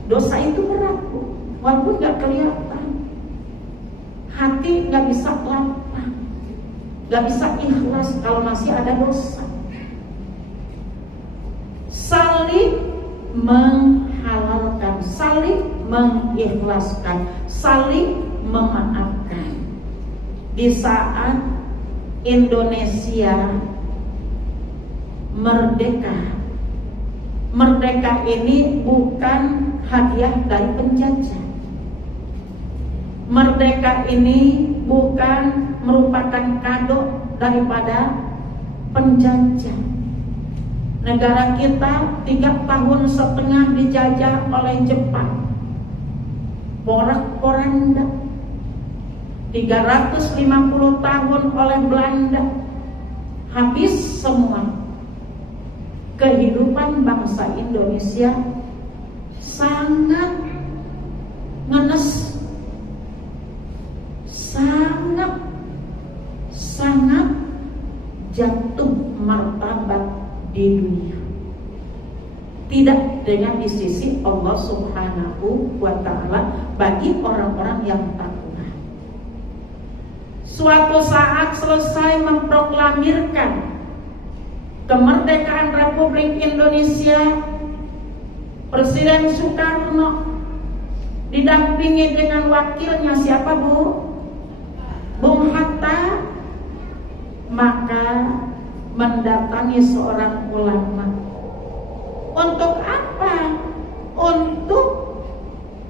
Dosa itu berat, walaupun gak kelihatan. Hati gak bisa lapang, gak bisa ikhlas kalau masih ada dosa. Saling menghalalkan, saling mengikhlaskan, saling memaafkan. Di saat Indonesia merdeka ini bukan hadiah dari penjajah. Merdeka ini bukan merupakan kado daripada penjajah. Negara kita 3,5 tahun dijajah oleh Jepang, porak-poranda. 350 tahun oleh Belanda, habis semua. Kehidupan bangsa Indonesia sangat ngenes, sangat jatuh martabat di dunia. Tidak dengan di sisi Allah Subhanahu wa Ta'ala bagi orang-orang yang takwa. Suatu saat selesai memproklamirkan kemerdekaan Republik Indonesia, Presiden Soekarno didampingi dengan wakilnya siapa, Bu? Bung Hatta. Maka mendatangi seorang ulama. Untuk apa? Untuk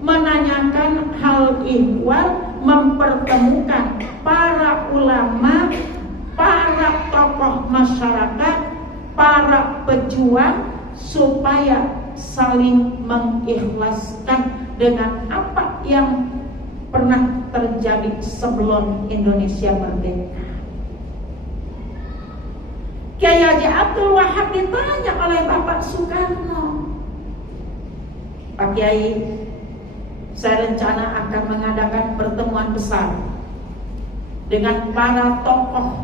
menanyakan hal ihwal, mempertemukan para ulama, para tokoh masyarakat, para pejuang, supaya saling mengikhlaskan dengan apa yang pernah terjadi sebelum Indonesia merdeka. Kiai Haji Abdul Wahab ditanya oleh Bapak Soekarno, Pak Kiai, saya rencana akan mengadakan pertemuan besar dengan para tokoh,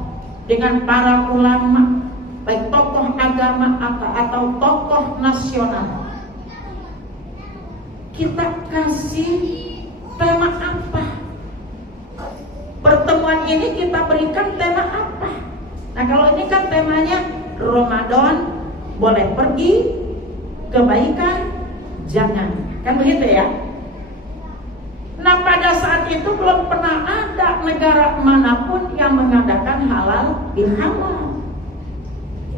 dengan para ulama, baik tokoh agama atau tokoh nasional. Kita kasih tema apa? Pertemuan ini kita berikan tema apa? Nah, kalau ini kan temanya Ramadan, boleh pergi, kebaikan jangan, kan begitu ya? Nah, pada saat itu belum pernah ada negara manapun yang mengadakan halal bihalal.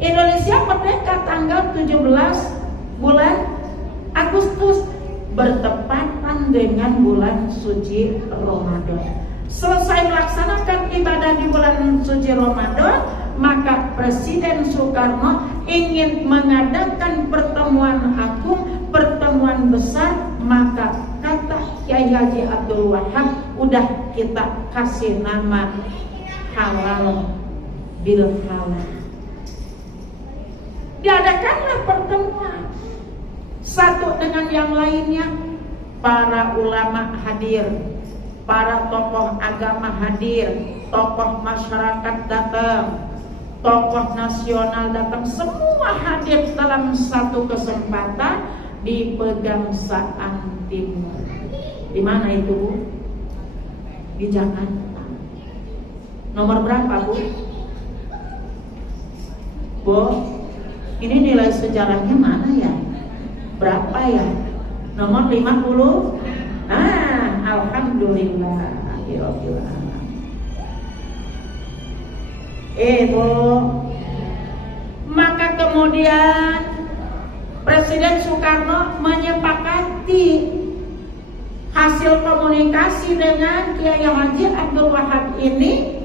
Indonesia merdeka tanggal 17 bulan Agustus, bertepatan dengan bulan suci Ramadan. Selesai melaksanakan ibadah di bulan suci Ramadan, maka Presiden Soekarno ingin mengadakan pertemuan agung, pertemuan besar. Maka kata Kiai Haji Abdul Wahab, udah kita kasih nama halal bil halal. Diadakanlah pertemuan satu dengan yang lainnya. Para ulama hadir, para tokoh agama hadir, tokoh masyarakat datang, tokoh nasional datang, semua hadir dalam satu kesempatan di Pegangsaan Timur. Di mana itu, Bu? Di Jakarta. Nomor berapa, Bu? Bu, ini nilai sejarahnya mana ya? Berapa ya? Nomor 50. Nah, alhamdulillah. Bu, maka kemudian Presiden Soekarno menyepakati hasil komunikasi dengan Kiai Haji Abdul Wahab ini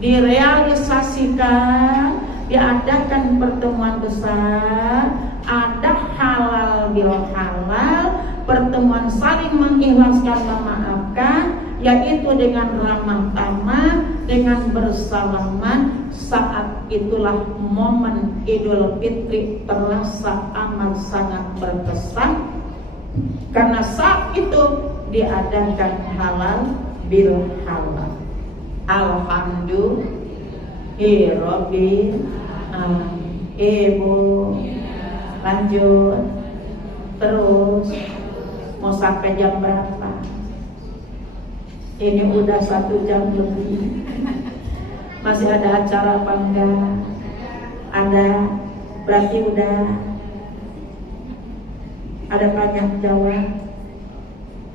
direalisasikan, diadakan pertemuan besar, ada halal bil halal, pertemuan saling mengikhlaskan, memaafkan, yaitu dengan ramah tamah, dengan bersalaman. Saat itulah momen Idul Fitri terasa amat sangat berkesan, karena saat itu diadakan halal bil halal. Alhamdulillah. Ibu lanjut terus. Mau sampai jam berapa? Ini udah 1 jam lebih. Masih ada acara apa enggak? Ada. Berarti udah ada banyak jawab.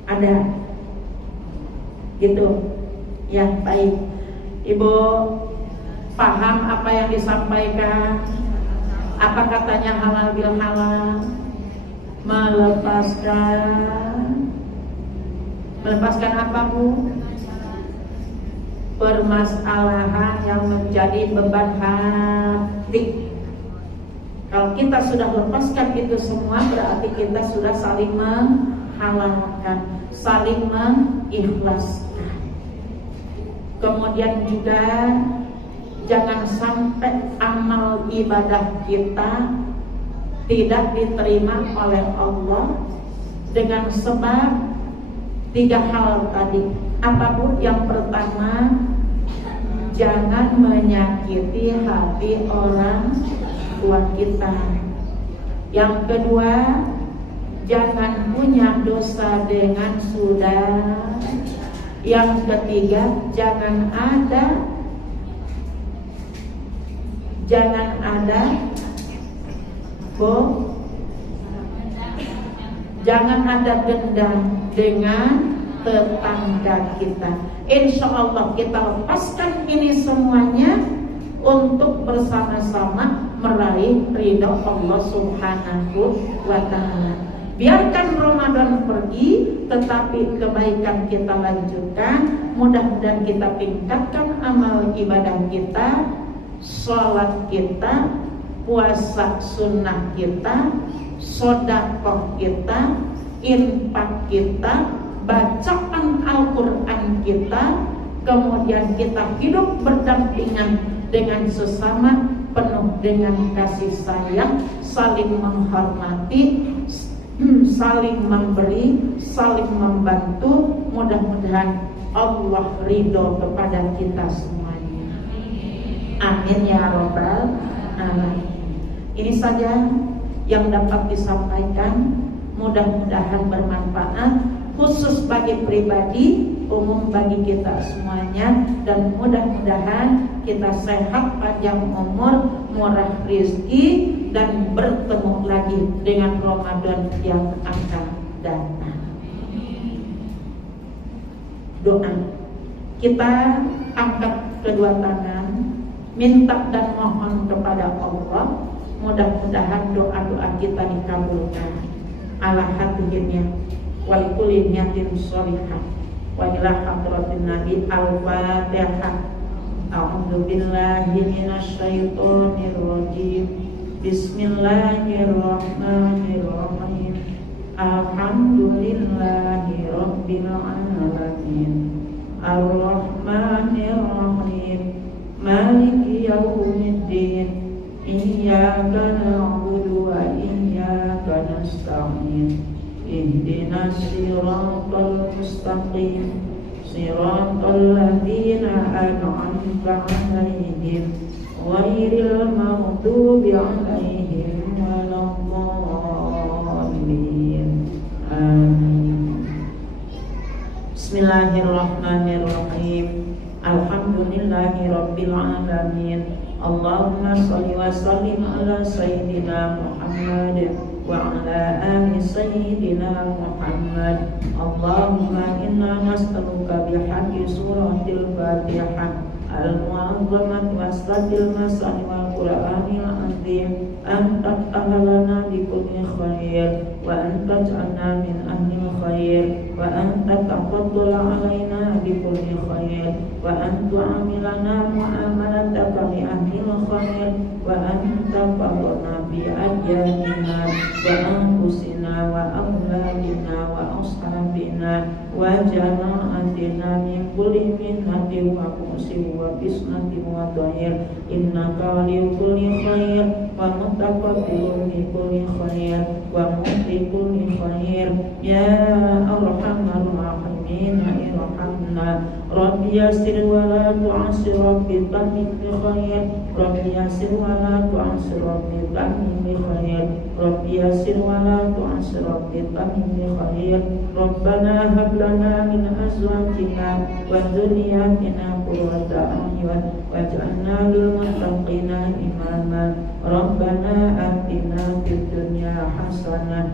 Ada. Gitu. Ya, baik. Ibu paham apa yang disampaikan? Apa katanya halal bil halal? Melepaskan apa, Bu? Permasalahan yang menjadi beban hati. Kalau kita sudah lepaskan itu semua, berarti kita sudah saling menghalalkan, saling mengikhlaskan. Kemudian juga jangan sampai amal ibadah kita tidak diterima oleh Allah dengan sebab 3 hal tadi. Apapun yang pertama, jangan menyakiti hati orang tua kita. Yang kedua, jangan punya dosa dengan saudara. Yang ketiga, jangan ada dendam dengan tetangga kita. Insya Allah kita lepaskan ini semuanya untuk bersama-sama meraih ridho Allah Subhanahu wa ta'ala. Biarkan Ramadan pergi, tetapi kebaikan kita lanjutkan. Mudah-mudahan kita tingkatkan amal ibadah kita, sholat kita, puasa sunnah kita, sedekah kita, infak kita, bacaan Al-Quran kita, kemudian kita hidup berdampingan dengan sesama, penuh dengan kasih sayang, saling menghormati, saling memberi, saling membantu. Mudah-mudahan Allah ridho kepada kita semuanya. Amin ya rabbal alamin. Ini saja yang dapat disampaikan. Mudah-mudahan bermanfaat, khusus bagi pribadi, umum bagi kita semuanya, dan mudah-mudahan kita sehat, panjang umur, murah rezeki, dan bertemu lagi dengan Ramadan yang akan datang. Doa. Kita angkat kedua tangan, minta dan mohon kepada Allah. Mudah-mudahan doa-doa kita dikabulkan. Ala hadirinnya walikulli niyatin sholihah wa ila hadratin nabi. Al-Fatihah. A'udzu billahi minasy syaithanir rajim. Bismillahirrahmanirrahim. Alhamdulillahi rabbil alamin. Ar-Rahmanir-Rahim. Maliki yaumiddin. Iyyaka na'budu wa iyyaka nasta'in. Ihdinas siratal mustaqim. Siratal ladzina an'amta 'alaihim ghairil maghdubi 'alaihim waladdallin. Amin. Bismillahirrahmanirrahim. Alhamdulillahi rabbil alamin. Allahumma sholli wa sallim ala sayyidina Muhammad wa ala ali sayyidina Muhammad. Allahumma inna nas'aluka bihaqqi suratil Fatihah al-mu'azzamati wasratil masani wal Qur'anil azim an tat'ahalana bi kulli khair wa an taj'alna min ahlil khair wa an taqabbala alaina bi kulli khair wa an tu'amilana mu'amalataka li ahlil khair wa an taqabbala bi ajrina wa anfusina wa awladina wa ashabina wa jama'atina min kulli minnatin wa qusin wa bisnatin wa dhahir. Innaka li kulli khair wa mutaqabbilun li kulli khair wa mu'ti kulli khair. Ya arhamar rahimin irhamna. Rabbi yassir wa la tu'assir, Rabbi tahmil bi khair. Rabbi yassir wa la tu'assir, Rabbi tahmil bi khair. Rabbi yassir wa la tu'assir, Rabbi tahmil bi khair. Rabbana hab lana min azwajina wa dhurriyyatina qurrata a'yun waj'alna lil muttaqina imama. Rabbana atina fid dunya hasanah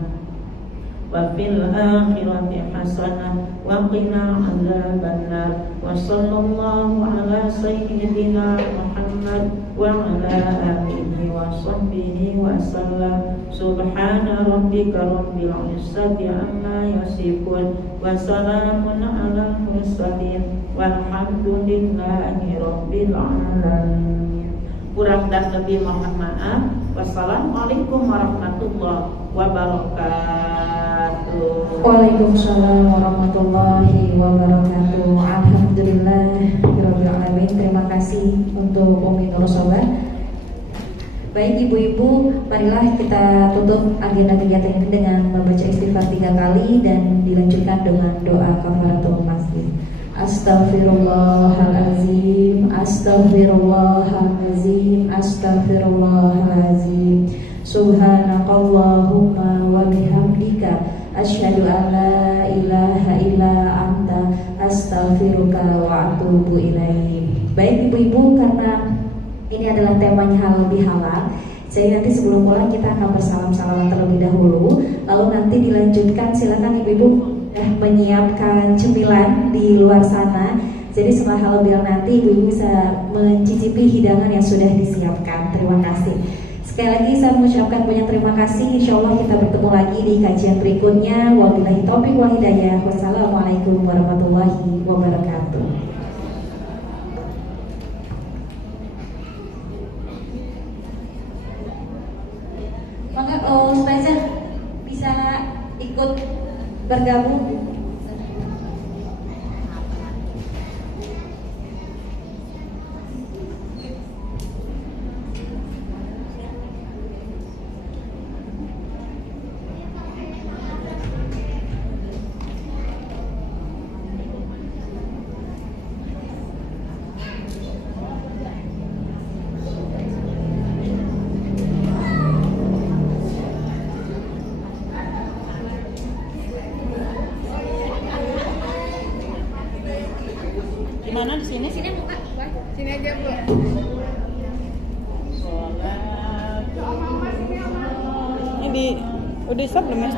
wa fil akhirati hasanah wa qina adzabannar. Wa sallallahu ala sayyidina Muhammad wa ala alihi wa sahbihi wa sallam. Subhana rabbika rabbil izzati amma yasifun wa salamun alal mursalin walhamdulillahi rabbil alamin. Kurang dan lebih mohon maaf. Wassalamualaikum warahmatullahi wabarakatuh. Waalaikumsalam warahmatullahi wabarakatuh. Alhamdulillahirabbil alamin. Terima kasih untuk Umi Nur Sobat. Baik ibu-ibu, marilah kita tutup agenda kegiatan ini dengan membaca istighfar 3 kali dan dilanjutkan dengan doa kafaratul masjid. Astaghfirullahalazim, astaghfirullahalazim, astaghfirullahalazim. Subhanakallahumma wa bihamdika asyhadu an la ilaha illa anta astaghfiruka wa atubu ilaik. Baik ibu-ibu, karena ini adalah temanya halal bihalal, jadi nanti sebelum pulang kita akan bersalam-salaman terlebih dahulu. Lalu nanti dilanjutkan, silakan ibu-ibu menyiapkan cemilan di luar sana. Jadi setelah halal bihalal nanti ibu-ibu bisa mencicipi hidangan yang sudah disiapkan. Terima kasih. Sekali lagi saya mengucapkan banyak terima kasih. Insya Allah kita bertemu lagi di kajian berikutnya. Wabillahi taufiq wal hidayah. Wassalamualaikum warahmatullahi wabarakatuh. Maka Ustazah bisa ikut bergabung. Mana di sini? Sini buka, sini aja Bu. Ini udah stop belum ya?